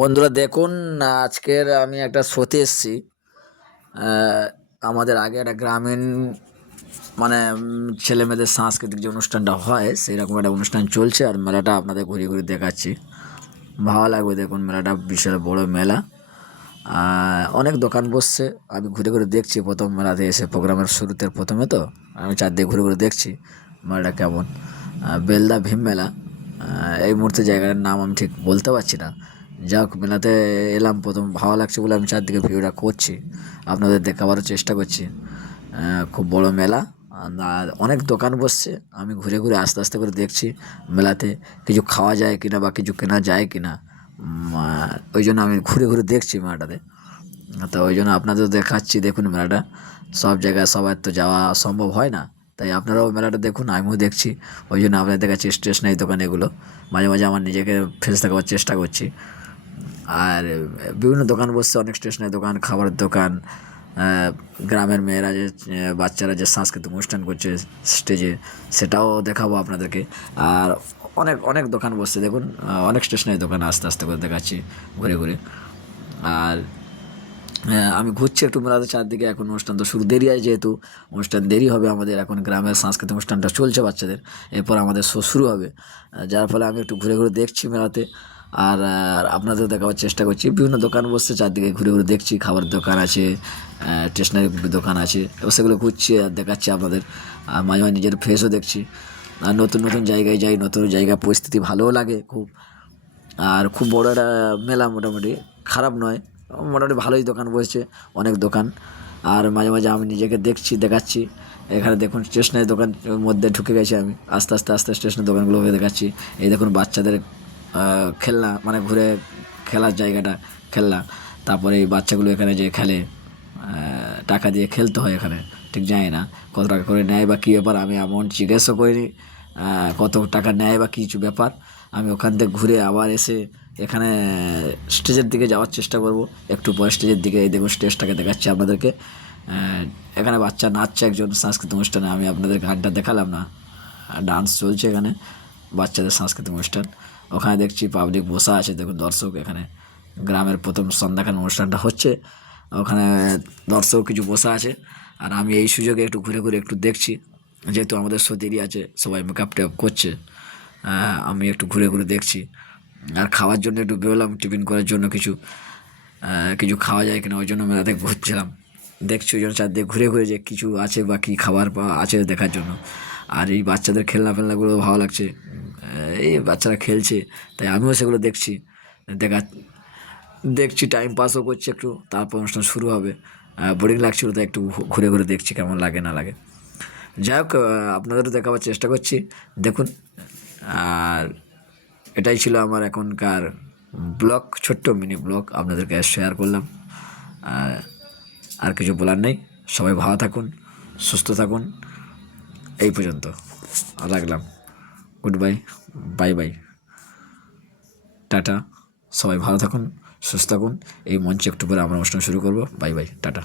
বন্ধুরা দেখুন আজকের আমি একটা শোতে এসেছি। আমাদের আগে একটা গ্রামীণ মানে ছেলে মেয়েদের সাংস্কৃতিক যে অনুষ্ঠানটা হয় সেই রকম একটা অনুষ্ঠান চলছে আর মেলাটা আপনাদের ঘুরিয়ে ঘুরিয়ে দেখাচ্ছি। ভালো লাগবে দেখুন, মেলাটা বিশাল বড় মেলা। অনেক দোকান বসছে, আমি ঘুরে ঘুরে দেখছি প্রথম মেলাতে এসে প্রোগ্রামের শুরুতে, প্রথমে তো আমি চারদিকে ঘুরে ঘুরে দেখছি মেলাটা কেমন। বেলদা ভীম মেলা এই মুহূর্তে জায়গাটার নাম আমি ঠিক বলতে পারছি না। যাই হোক মেলাতে এলাম, প্রথম ভালো লাগছে বলে আমি চারদিকে ভিডিওটা করছি, আপনাদের দেখাবারও চেষ্টা করছি। খুব বড় মেলা, আর অনেক দোকান বসছে, আমি ঘুরে ঘুরে আস্তে আস্তে করে দেখছি মেলাতে কিছু খাওয়া যায় কিনা বা কিছু কেনা যায় কিনা। ওই জন্য আমি ঘুরে ঘুরে দেখছি মেলাটাতে। তো ওই জন্য আপনাদের দেখাচ্ছি, দেখুন মেলাটা। সব জায়গায় সবার তো যাওয়া সম্ভব হয় না, তাই আপনারাও মেলাটা দেখুন, আমিও দেখছি। ওই জন্য আপনাদের দেখাচ্ছি স্টেশনারি দোকান এগুলো। মাঝে মাঝে আমার নিজেকে ফেস দেখাবার চেষ্টা করছি। আর বিভিন্ন দোকান বসছে, অনেক স্টেশনারি দোকান, খাবারের দোকান গ্রামের মেয়েরা যে বাচ্চারা যে সাংস্কৃতিক অনুষ্ঠান করছে স্টেজে, সেটাও দেখাবো আপনাদেরকে। আর অনেক অনেক দোকান বসছে, দেখুন অনেক স্টেশনারি দোকান আস্তে আস্তে করে দেখাচ্ছি, ঘুরে ঘুরে। আর আমি ঘুরছি একটু মেলাতে চারদিকে, এখন অনুষ্ঠান তো শুরু দেরি আছে যেহেতু, অনুষ্ঠান দেরি হবে আমাদের, এখন গ্রামের সাংস্কৃতিক অনুষ্ঠানটা চলছে বাচ্চাদের, এরপর আমাদের শো শুরু হবে। যার ফলে আমি একটু ঘুরে ঘুরে দেখছি মেলাতে। আর আপনাদের দেখাবার চেষ্টা করছি। বিভিন্ন দোকান বসছে, চারদিকে ঘুরে ঘুরে দেখছি, খাবার দোকান আছে স্টেশনারি দোকান আছে, এবার সেগুলো ঘুরছি আর দেখাচ্ছি আপনাদের। আর মাঝে মাঝে নিজের ফেসও দেখছি। আর নতুন নতুন জায়গায় যাই, নতুন জায়গায় পরিস্থিতি ভালোও লাগে খুব। আর খুব বড় একটা মেলা মোটামুটি, খারাপ নয়, মোটামুটি ভালোই দোকান বসেছে, অনেক দোকান। আর মাঝে মাঝে আমি নিজেকে দেখছি, দেখাচ্ছি। এখানে দেখুন স্টেশনারি দোকান মধ্যে ঢুকে গেছি আমি, আস্তে আস্তে আস্তে স্টেশনারি দোকানগুলো হয়ে দেখাচ্ছি। এই দেখুন বাচ্চাদের খেলনা মানে ঘুরে খেলার জায়গাটা খেলনা। তারপরে এই বাচ্চাগুলো এখানে যে খেলে টাকা দিয়ে খেলতে হয় এখানে, ঠিক জানি না কত টাকা করে নেয় বা কী ব্যাপার, আমি এমন জিজ্ঞাসা করিনি কত টাকা নেয় বা কিছু ব্যাপার। আমি ওখান থেকে ঘুরে আবার এসে এখানে স্টেজের দিকে যাওয়ার চেষ্টা করব, একটু পরে স্টেজের দিকে, এই দেখুন স্টেজটাকে দেখাচ্ছি আপনাদেরকে। এখানে বাচ্চা নাচছে একজন সাংস্কৃতিক অনুষ্ঠানে, আমি আপনাদের গানটা দেখালাম না। ডান্স চলছে এখানে, বাচ্চাদের সাংস্কৃতিক অনুষ্ঠান। ওখানে দেখছি পাবলিক বসা আছে, দেখুন দর্শক, এখানে গ্রামের প্রথম সন্ধ্যাখান অনুষ্ঠানটা হচ্ছে। ওখানে দর্শক কিছু বসা আছে, আর আমি এই সুযোগে একটু ঘুরে ঘুরে একটু দেখছি। যেহেতু আমাদের সতীরই আছে, সবাই মেকআপ টেকআপ করছে আমি একটু ঘুরে ঘুরে দেখছি। আর খাওয়ার জন্য একটু বেরোলাম টিফিন করার জন্য কিছু কিছু খাওয়া যায় কিনা, ওই জন্য মেলাতে ঘুরছিলাম। দেখছি ওই জন্য চারদিকে ঘুরে ঘুরে যে কিছু আছে বা কী খাবার আছে দেখার জন্য। আর এই বাচ্চাদের খেলনা ফেলনাগুলো ভালো লাগছে। এই বাচ্চারা খেলছে, তাই আমিও সেগুলো দেখছি। দেখা, দেখছি টাইম পাসও করছি একটু, তারপর অনুষ্ঠান শুরু হবে। বোরিং লাগছিল, তাই একটু ঘুরে ঘুরে দেখছি কেমন লাগে, না লাগে। যাই হোক আপনাদেরও দেখাবার চেষ্টা করছি। দেখুন, আর এটাই ছিল আমার এখনকার ব্লগ, ছোট্ট মিনি ব্লগ, আপনাদেরকে শেয়ার করলাম। আর আর কিছু বলার নেই। সবাই ভালো থাকুন, সুস্থ থাকুন। এই পর্যন্ত, রাখলাম। Good bye bye bye tata সবাই ভালো থাকুন, সুস্থ থাকুন। এই মঞ্চে একটু পরে আমরা অনুষ্ঠান শুরু করব। By bye tata